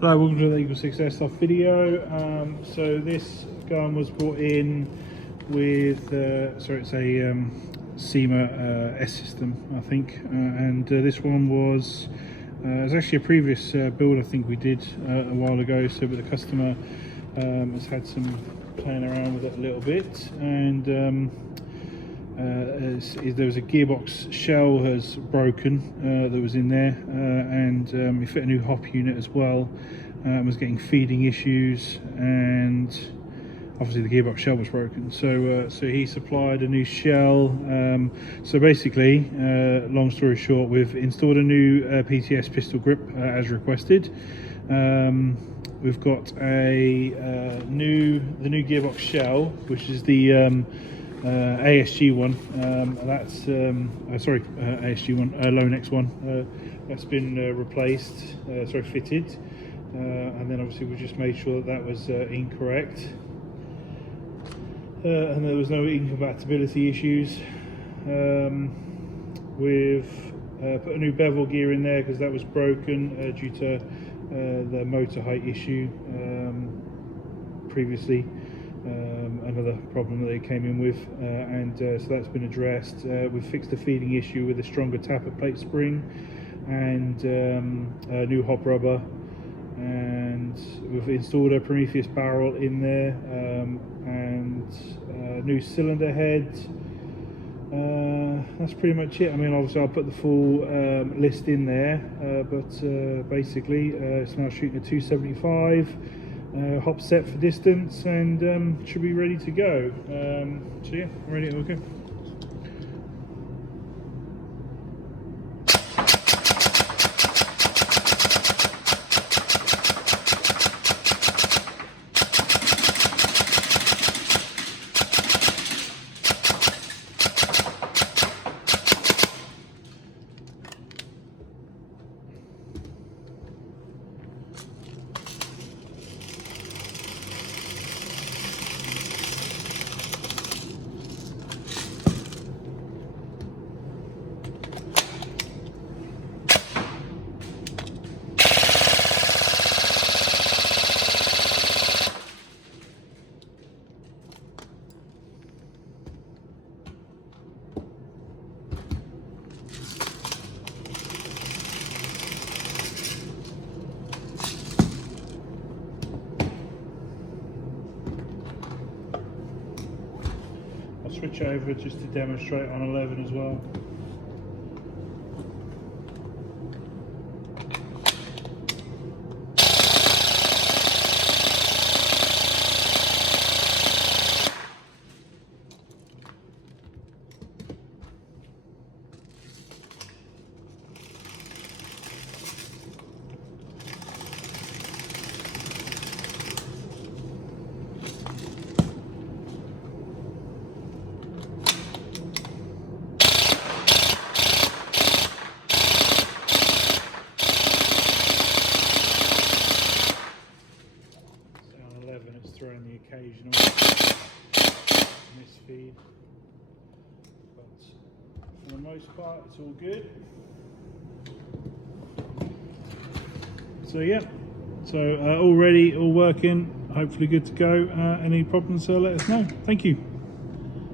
Hello, welcome to the EagleSix Airsoft video. So this gun was brought in with, it's a TM S System, I think, and this one was actually a previous build I think we did a while ago. So, but the customer has had some playing around with it a little bit, and there was a gearbox shell has broken that was in there, and we fit a new hop unit as well. Was getting feeding issues, and obviously the gearbox shell was broken, so he supplied a new shell. So basically, long story short, we've installed a new PTS pistol grip as requested. We've got the new gearbox shell, which is the ASG one. That's ASG one, Lonex one. That's been replaced, fitted, and then obviously we just made sure that was incorrect, and there was no incompatibility issues. We've put a new bevel gear in there because that was broken due to the motor height issue previously. Another problem that they came in with, so that's been addressed. We've fixed the feeding issue with a stronger Tappet plate spring and a new hop rubber, and we've installed a Prometheus barrel in there, and a new cylinder head. That's pretty much it. I mean, obviously I'll put the full list in there, but basically it's now shooting a 275 hop set for distance, and should be ready to go. So yeah, I'm ready to go. Switch over just to demonstrate on 11 as well. Throwing the occasional misfeed, but for the most part it's all good. So yeah, all ready, all working, hopefully good to go. Any problems, let us know. Thank you.